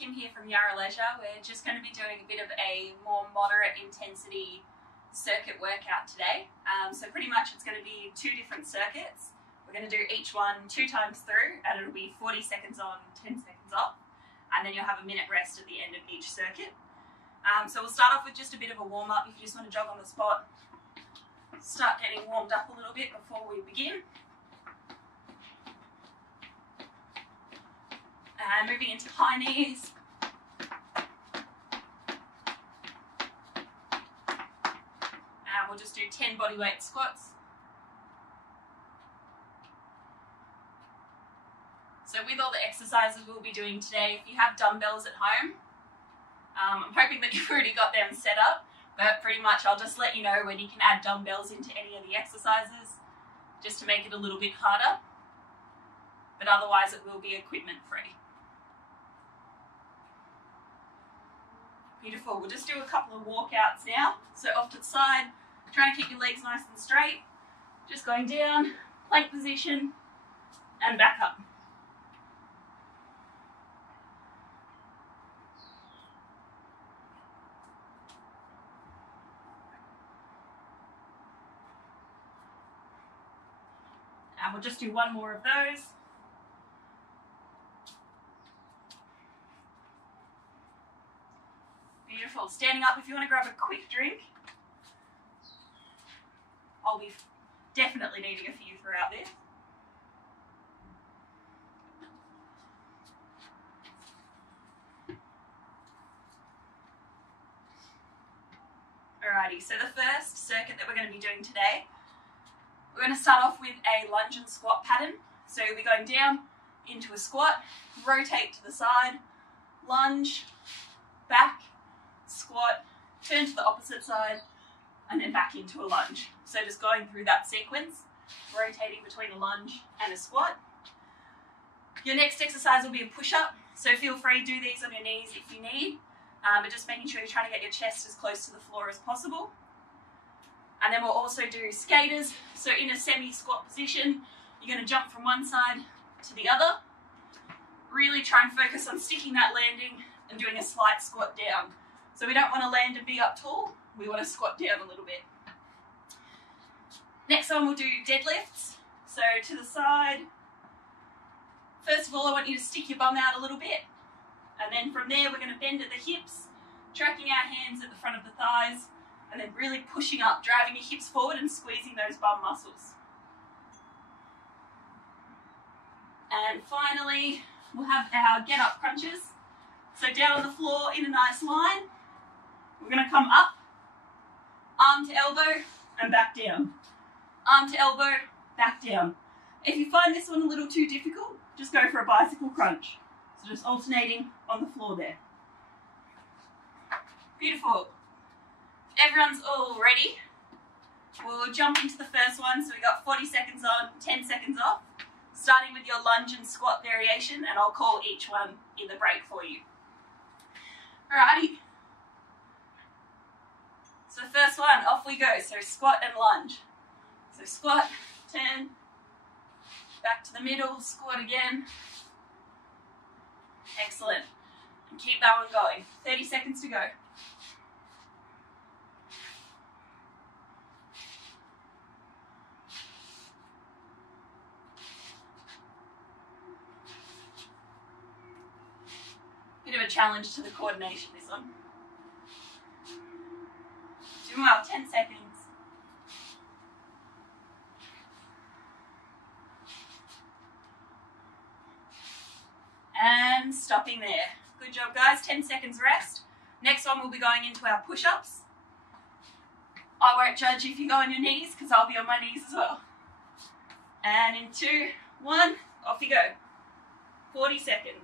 Kim here from Yarra Leisure. We're just going to be doing a bit of a more moderate intensity circuit workout today. So pretty much it's going to be 2 different circuits. We're going to do each one 2 times through, and it'll be 40 seconds on, 10 seconds off, and then you'll have a minute rest at the end of each circuit. So we'll start off with just a bit of a warm-up. If you just want to jog on the spot, start getting warmed up a little bit before we begin. And moving into high knees. And we'll just do 10 bodyweight squats. So with all the exercises we'll be doing today, if you have dumbbells at home, I'm hoping that you've already got them set up, but pretty much I'll just let you know when you can add dumbbells into any of the exercises, just to make it a little bit harder, but otherwise it will be equipment free. Beautiful. We'll just do a couple of walkouts now. So off to the side, try and keep your legs nice and straight. Just going down, plank position, and back up. And we'll just do one more of those. Beautiful. Standing up if you want to grab a quick drink. I'll be definitely needing a few throughout this. Alrighty, so the first circuit that we're going to be doing today, we're going to start off with a lunge and squat pattern. So you'll be going down into a squat, rotate to the side, lunge, back, squat, turn to the opposite side, and then back into a lunge. So just going through that sequence, rotating between a lunge and a squat. Your next exercise will be a push-up, so feel free to do these on your knees if you need, but just making sure you're trying to get your chest as close to the floor as possible. And then we'll also do skaters, so in a semi-squat position, you're going to jump from one side to the other. Really try and focus on sticking that landing and doing a slight squat down. So we don't want to land and be up tall, we want to squat down a little bit. Next one we'll do deadlifts. So to the side. First of all, I want you to stick your bum out a little bit. And then from there we're going to bend at the hips, tracking our hands at the front of the thighs, and then really pushing up, driving your hips forward and squeezing those bum muscles. And finally, we'll have our get up crunches. So down on the floor in a nice line. We're going to come up, arm to elbow, and back down. Arm to elbow, back down. If you find this one a little too difficult, just go for a bicycle crunch. So just alternating on the floor there. Beautiful. If everyone's all ready, we'll jump into the first one. So we got 40 seconds on, 10 seconds off, starting with your lunge and squat variation, and I'll call each one in the break for you. Alrighty. So the first one, off we go. So squat and lunge. So squat, turn, back to the middle, squat again. Excellent. And keep that one going. 30 seconds to go. Bit of a challenge to the coordination, this one. 2 more, 10 seconds. And stopping there. Good job, guys. 10 seconds rest. Next one, we'll be going into our push-ups. I won't judge if you go on your knees, because I'll be on my knees as well. And in 2, 1, off you go. 40 seconds.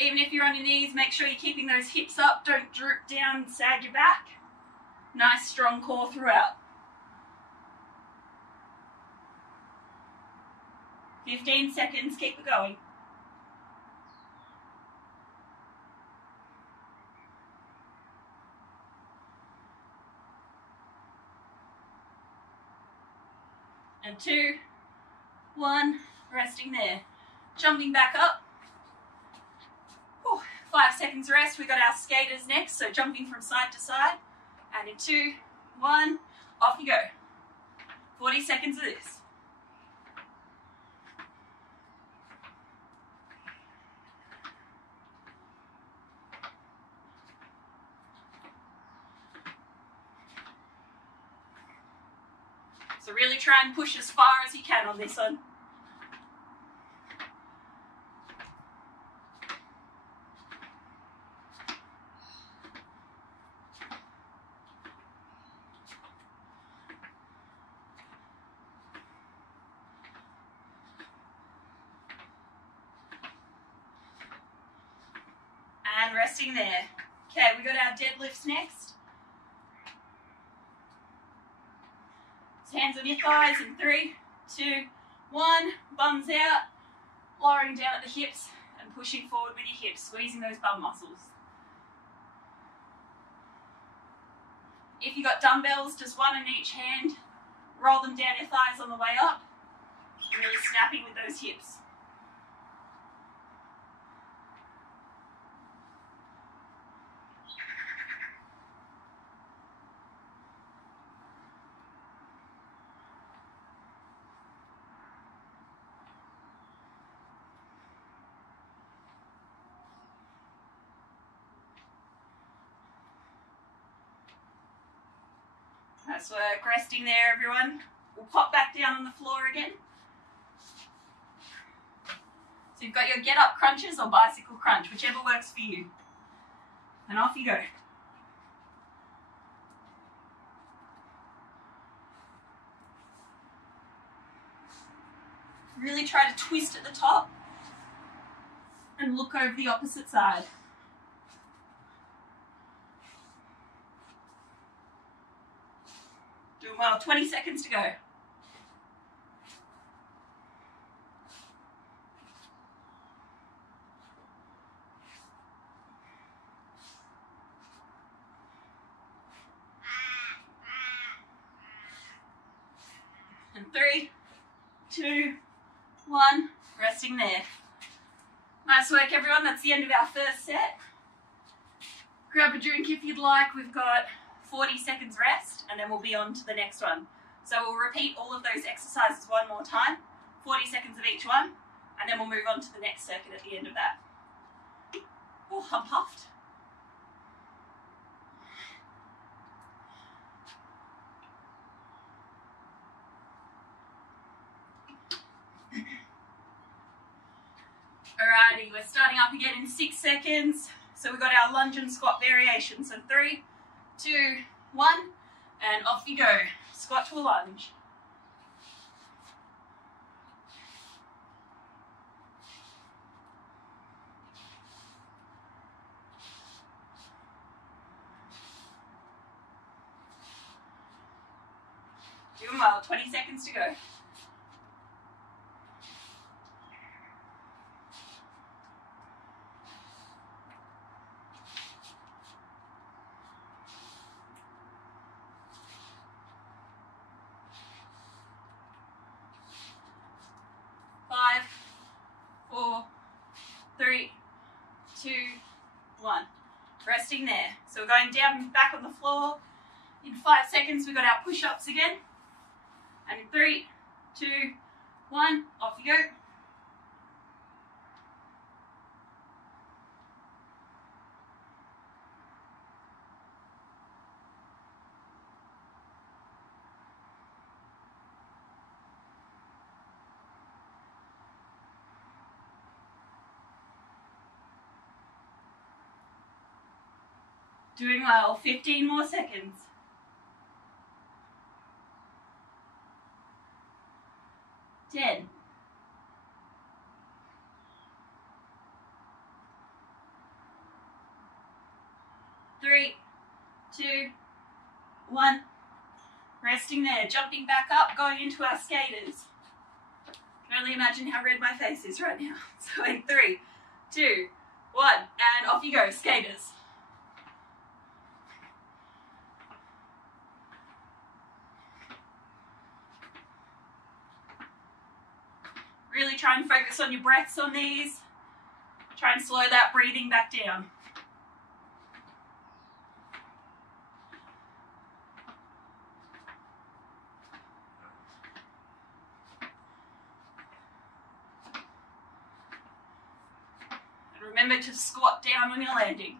Even if you're on your knees, make sure you're keeping those hips up. Don't droop down and sag your back. Nice strong core throughout. 15 seconds, keep it going. and 2, 1, resting there. Jumping back up. 5 seconds rest. We got our skaters next, so jumping from side to side. And in 2, 1, off you go. 40 seconds of this. So really try and push as far as you can on this one. And resting there. Okay, we got our deadlifts next. Hands on your thighs in 3, 2, 1, bums out, lowering down at the hips and pushing forward with your hips, squeezing those bum muscles. If you've got dumbbells, just one in each hand, roll them down your thighs on the way up, and really snapping with those hips. Nice work, resting there everyone. We'll pop back down on the floor again. So you've got your get up crunches or bicycle crunch, whichever works for you. And off you go. Really try to twist at the top and look over the opposite side. Doing well, 20 seconds to go. And 3, 2, 1, resting there. Nice work everyone, that's the end of our first set. Grab a drink if you'd like, we've got 40 seconds rest and then we'll be on to the next one. So we'll repeat all of those exercises one more time, 40 seconds of each one, and then we'll move on to the next circuit at the end of that. Oh, I'm puffed. Alrighty, we're starting up again in 6 seconds. So we've got our lunge and squat variation. So 3, 2, 1, and off you go. Squat to a lunge. Doing well, 20 seconds to go. Resting there. So we're going down and back on the floor. In 5 seconds we've got our push-ups again. And in 3, 2, 1, off you go. Doing well, 15 more seconds. 10. 3, 2, 1. Resting there, jumping back up, going into our skaters. I can only imagine how red my face is right now. So in 3, 2, 1, and off you go, skaters. really try and focus on your breaths on these. Try and slow that breathing back down. And remember to squat down when you're landing.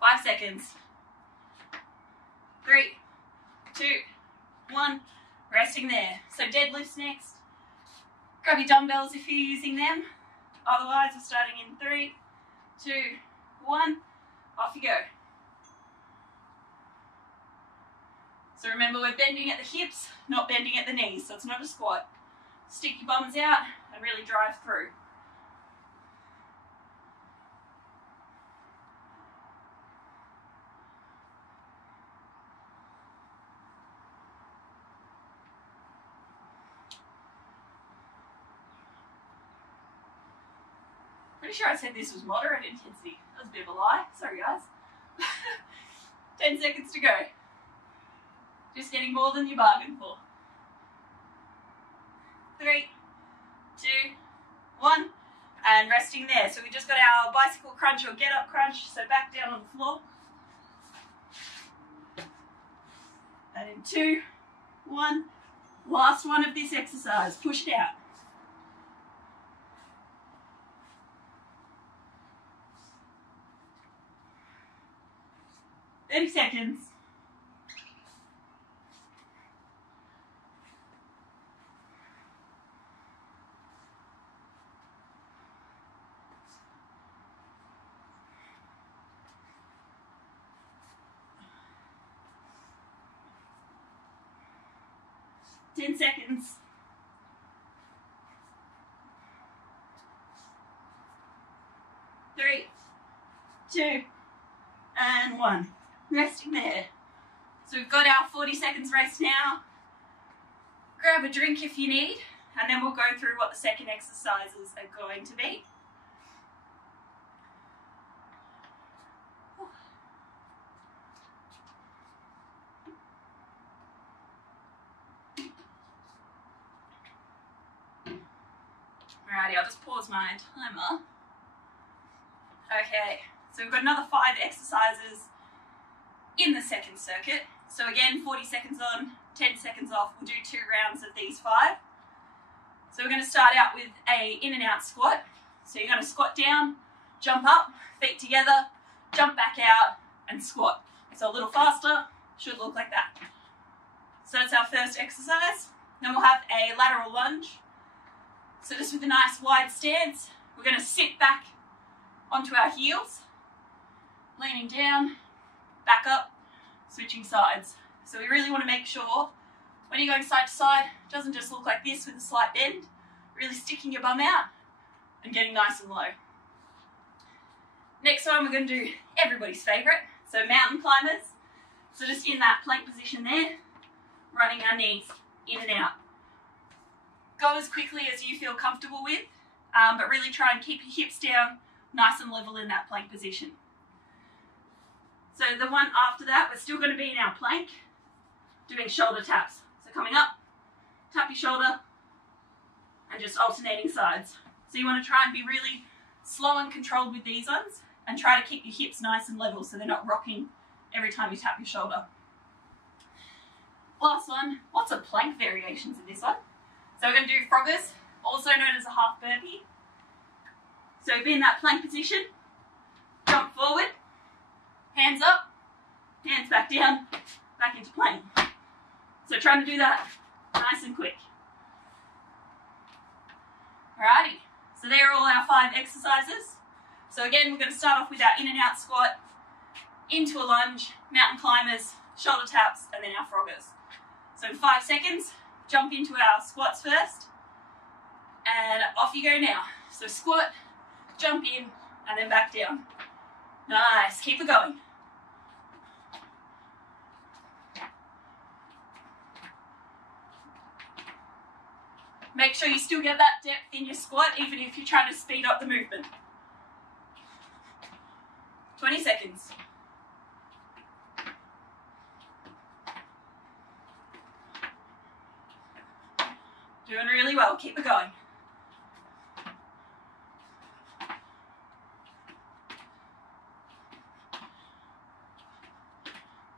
5 seconds. 3, 2, 1. Resting there. So deadlifts next. Grab your dumbbells if you're using them. Otherwise, we're starting in 3, 2, 1. Off you go. So remember, we're bending at the hips, not bending at the knees. So it's not a squat. Stick your bums out and really drive through. Pretty sure I said this was moderate intensity. That was a bit of a lie. Sorry, guys. 10 seconds to go. Just getting more than you bargained for. 3, 2, 1. And resting there. So we just got our bicycle crunch or get up crunch. So back down on the floor. And in 2, 1. Last one of this exercise. Push it out. 30 seconds. Ten seconds. 3, 2, and 1. Resting there. So we've got our 40 seconds rest now. Grab a drink if you need, and then we'll go through what the second exercises are going to be. Alrighty, I'll just pause my timer. Okay, so we've got another 5 exercises in the second circuit. So again, 40 seconds on, 10 seconds off. We'll do 2 rounds of these 5. So we're going to start out with a in and out squat. So you're going to squat down, jump up, feet together, jump back out, and squat. So a little faster, should look like that. So that's our first exercise. Then we'll have a lateral lunge. So just with a nice wide stance, we're going to sit back onto our heels, leaning down, back up, switching sides. So we really want to make sure when you're going side to side, it doesn't just look like this with a slight bend, really sticking your bum out and getting nice and low. Next one, we're going to do everybody's favorite, so mountain climbers. So just in that plank position there, running our knees in and out. Go as quickly as you feel comfortable with, but really try and keep your hips down, nice and level in that plank position. So the one after that, we're still going to be in our plank, doing shoulder taps. So coming up, tap your shoulder, and just alternating sides. So you want to try and be really slow and controlled with these ones, and try to keep your hips nice and level so they're not rocking every time you tap your shoulder. Last one, lots of plank variations in this one. So we're going to do froggers, also known as a half burpee. So be in that plank position, jump forward, hands up, hands back down, back into plank. So trying to do that nice and quick. Alrighty, so there are all our 5 exercises. So again, we're going to start off with our in and out squat, into a lunge, mountain climbers, shoulder taps, and then our froggers. So in 5 seconds, jump into our squats first, and off you go now. So squat, jump in, and then back down. Nice, keep it going. Make sure you still get that depth in your squat, even if you're trying to speed up the movement. 20 seconds. really well. Keep it going.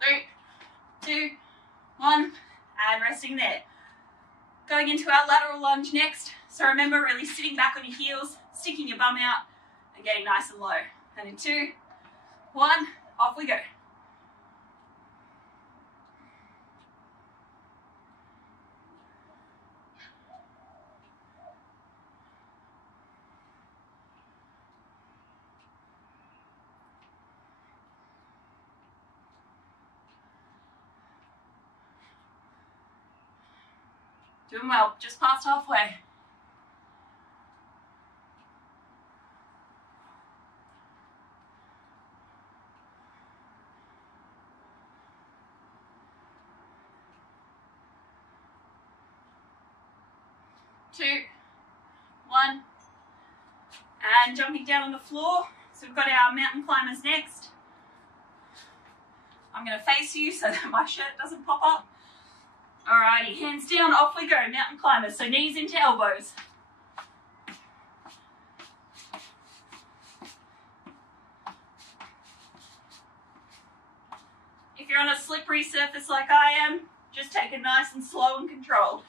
3, 2, 1, and resting there. Going into our lateral lunge next. So remember, really sitting back on your heels, sticking your bum out, and getting nice and low. And in 2, 1, off we go. Doing well, just past halfway. Two, 1, and jumping down on the floor. So we've got our mountain climbers next. I'm going to face you so that my shirt doesn't pop up. Alrighty, hands down, off we go, mountain climbers. So knees into elbows. If you're on a slippery surface like I am, just take it nice and slow and controlled.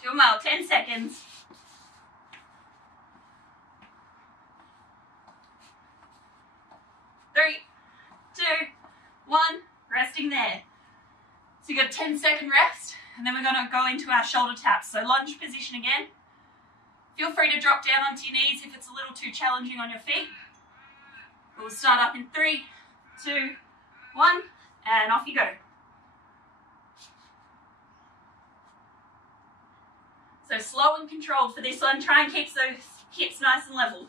Doing well, 10 seconds. 3, 2, 1, resting there. So you got a 10-second rest, and then we're going to go into our shoulder taps. So lunge position again. Feel free to drop down onto your knees if it's a little too challenging on your feet. We'll start up in 3, 2, 1, and off you go. So slow and controlled for this one. Try and keep those hips nice and level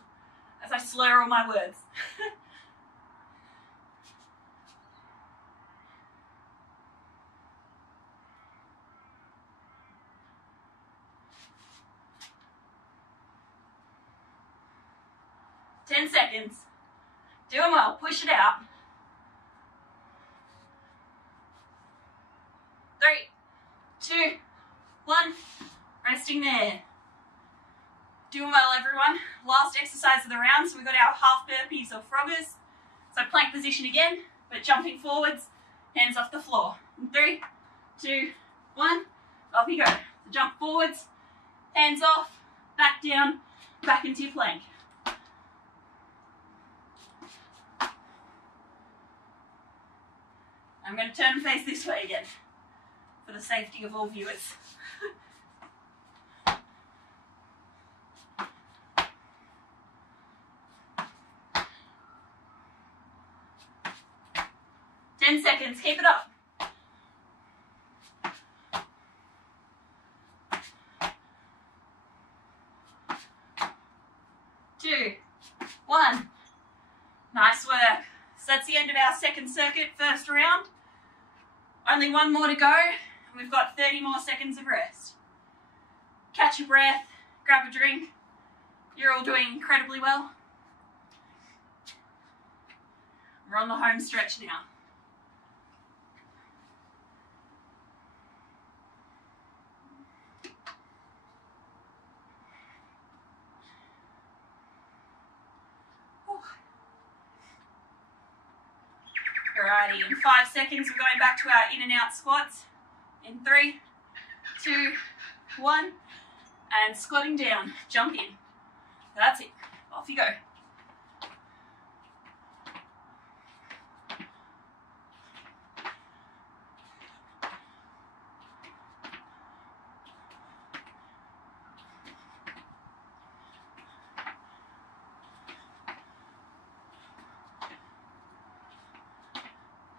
as I slur all my words. 10 seconds. Doing well. Push it out. 3, 2, 1. Resting there. Doing well, everyone. Last exercise of the round. So we've got our half burpees or froggers. So plank position again, but jumping forwards, hands off the floor. In 3, 2, 1. Off you go. So jump forwards, hands off, back down, back into your plank. I'm going to turn and face this way again for the safety of all viewers. Seconds, keep it up. 2, 1. Nice work. So that's the end of our second circuit, first round. Only one more to go, and we've got 30 more seconds of rest. Catch your breath, grab a drink. You're all doing incredibly well. We're on the home stretch now. Alrighty, in 5 seconds we're going back to our in and out squats. In 3, 2, 1, and squatting down, jump in. That's it, off you go.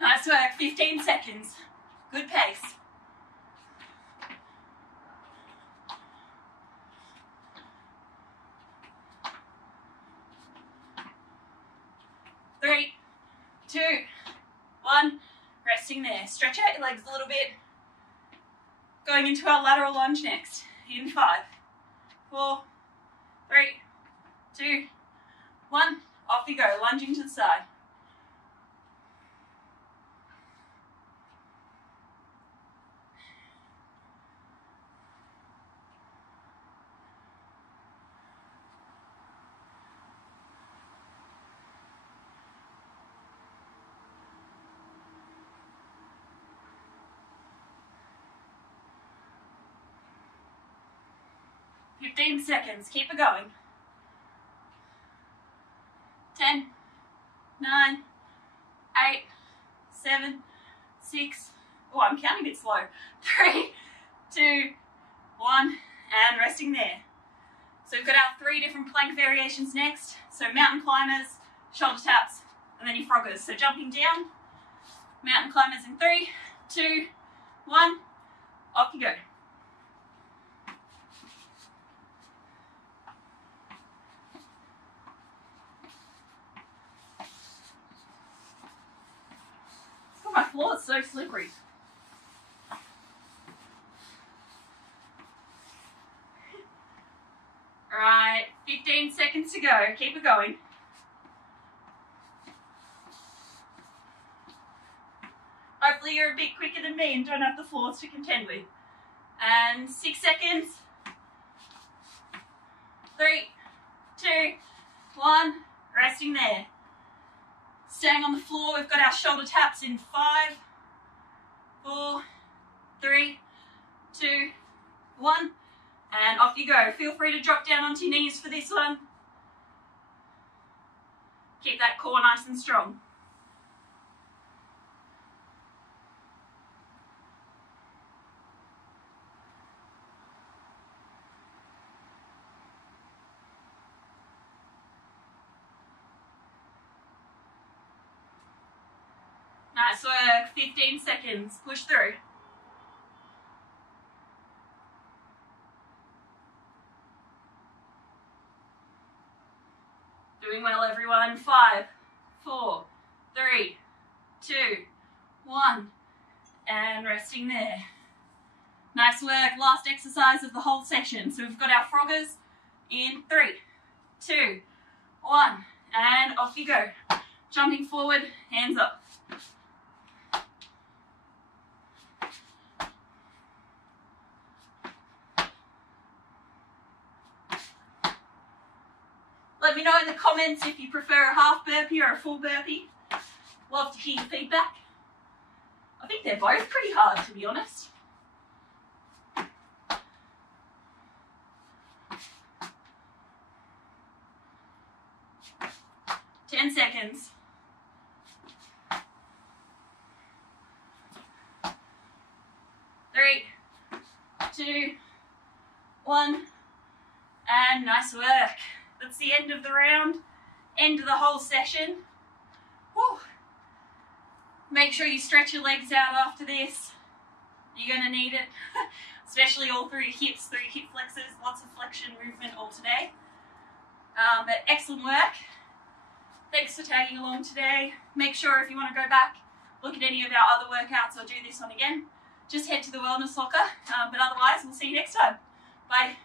Nice work, 15 seconds. Good pace. 3, 2, 1. Resting there. Stretch out your legs a little bit. Going into our lateral lunge next. In 5, 4, 3, 2, 1. Off you go, lunging to the side. "15 seconds, keep it going. 10, 9, 8, 7, 6, oh, I'm counting a bit slow. 3, 2, 1, and resting there. So we've got our 3 different plank variations next. So mountain climbers, shoulder taps, and then your froggers. So jumping down, mountain climbers in 3, 2, 1, off you go. My floor is so slippery. Alright, 15 seconds to go. Keep it going. Hopefully you're a bit quicker than me and don't have the floors to contend with. And 6 seconds. 3, 2, 1. Resting there. Staying on the floor, we've got our shoulder taps in 5, 4, 3, 2, 1, and off you go. Feel free to drop down onto your knees for this one. Keep that core nice and strong. Nice work, 15 seconds, push through. Doing well everyone, 5, 4, 3, 2, 1, and resting there. Nice work, last exercise of the whole session. So we've got our froggers in 3, 2, 1, and off you go. Jumping forward, hands up. Let me know in the comments if you prefer a half burpee or a full burpee. Love to hear your feedback. I think they're both pretty hard, to be honest. Ten seconds. 3, 2, 1, and nice work. That's the end of the round, end of the whole session. Woo. Make sure you stretch your legs out after this. You're going to need it, especially all through your hips, through your hip flexors. Lots of flexion movement all today. But excellent work. Thanks for tagging along today. Make sure if you want to go back, look at any of our other workouts or do this one again, just head to the Wellness Locker. But otherwise, we'll see you next time. Bye.